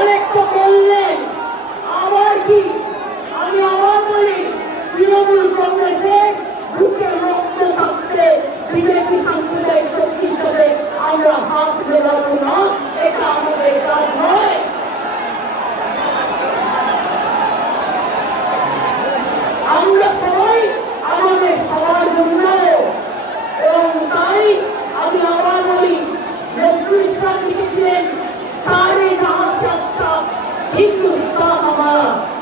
অনেক তো キックスター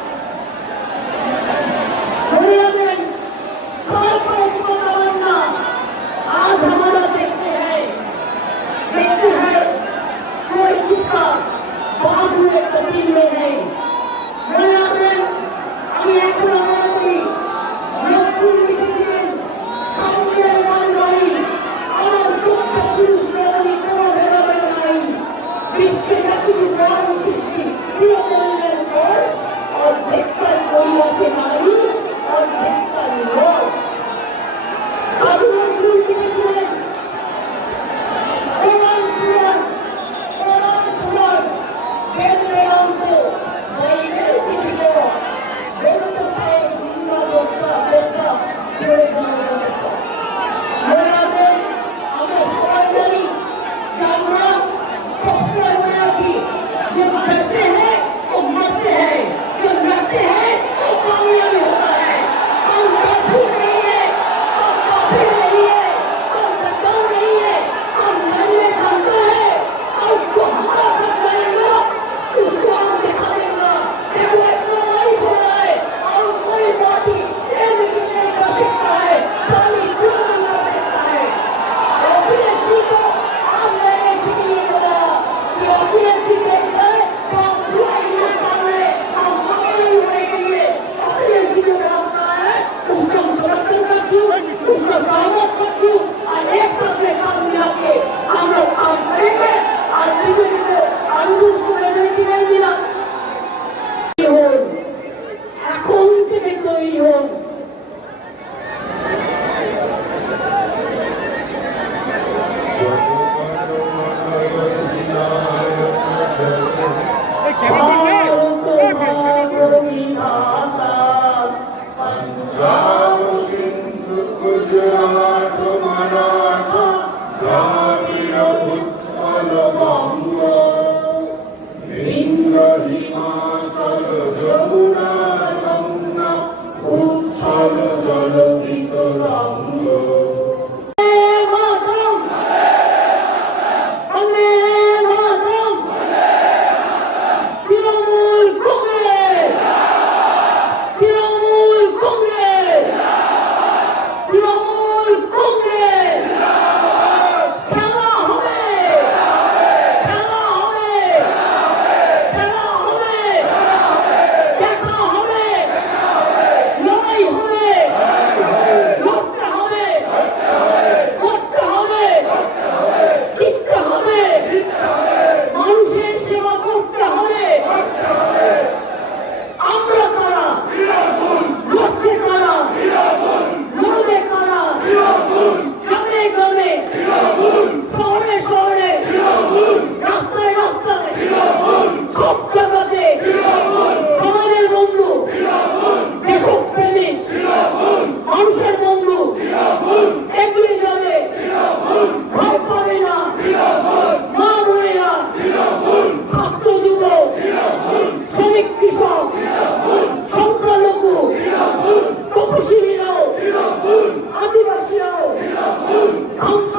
Deus. ধ্বংস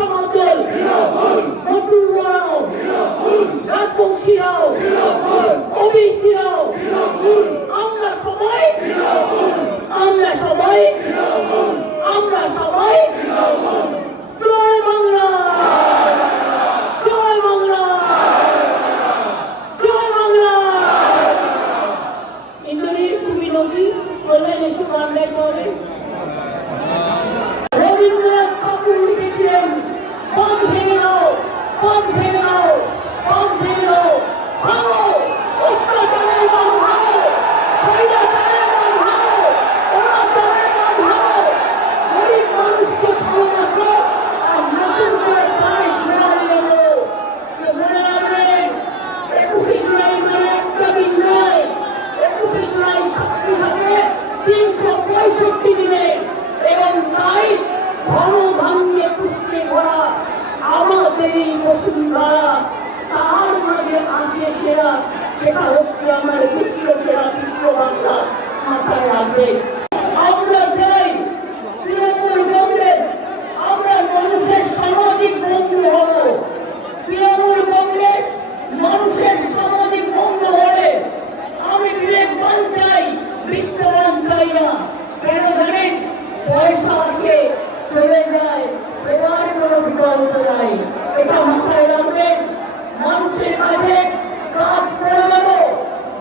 পথ ভেঙে দাও। সেটা হচ্ছে আমার সেরা বিশ্ব বাংলা মাথায় রাখবে আমরা চাই তৃণমূল কংগ্রেস আমরা মানুষের সামাজিক বন্ধু হব তৃণমূল কংগ্রেস মানুষের সামাজিক বন্ধু হবে আমি বিবেকবান চাই বিত্তবান চাই না কেন জানেন পয়সা আছে চলে যায় সেবার কোনো বিকল্প এটা মাথায় রাখবেন মানুষের কাছে কাজ করে দেবো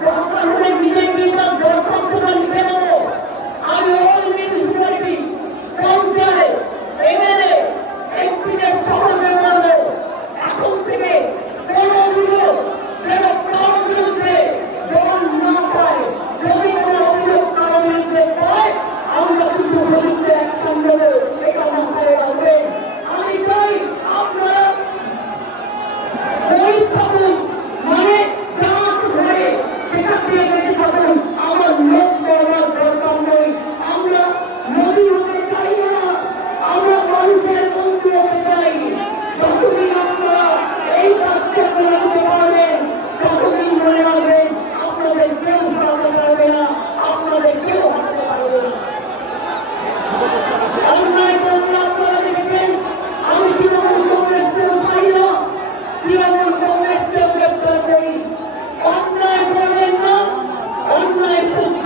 দরকার হলে নিজে গিয়ে তার দরখাস্তটা লিখে দেবো আমি অল মিউনিসিপ্যালিটি পঞ্চায়েত এমএলএ এমপিদের সকলকে বলব এখন থেকে কোনো অভিযোগ যেন কারও বিরুদ্ধে জবান না পায় যদি কোনো অভিযোগ কারও বিরুদ্ধে পায় আমরা কিন্তু বিরুদ্ধে অ্যাকশন নেব এটা মাথায় রাখবেন আমি চাই আপনারা গরিব থাকুন মানে চাঁদ ধরে সেটা দিয়ে বেঁচে থাকুন আমার লোক বলার দরকার নেই আমরা নদী হতে চাই না আমরা মানুষের বন্ধু হতে চাই যতদিন আপনারা এই কাজটা করে দিতে পারবেন ততদিন মনে রাখবেন আপনাদের কেউ সরাতে পারবে না আপনাদের কেউ হারাতে পারবে না অন্যায় করলে আপনারা দেখেছেন আমি তৃণমূল কংগ্রেসকেও চাই না তৃণমূল কংগ্রেসকেও গ্রেপ্তার করি অন্যায় করবেন না অন্যায় সহ্য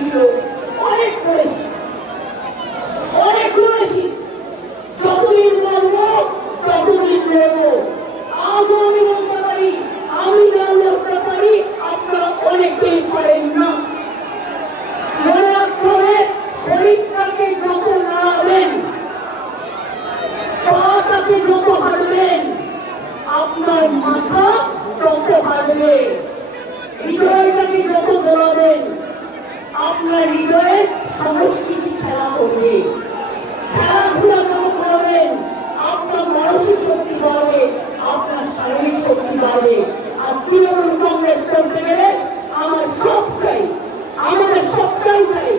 সংস্কৃতি খেলা করবে। খেলাধুলা যখন করবেন? আপনার মানসিক শক্তি বাড়বে, আপনার শারীরিক শক্তি বাড়বে। আর তৃণমূল কংগ্রেস করতে গেলে আমার সব চাই আমাদের সবটাই চাই।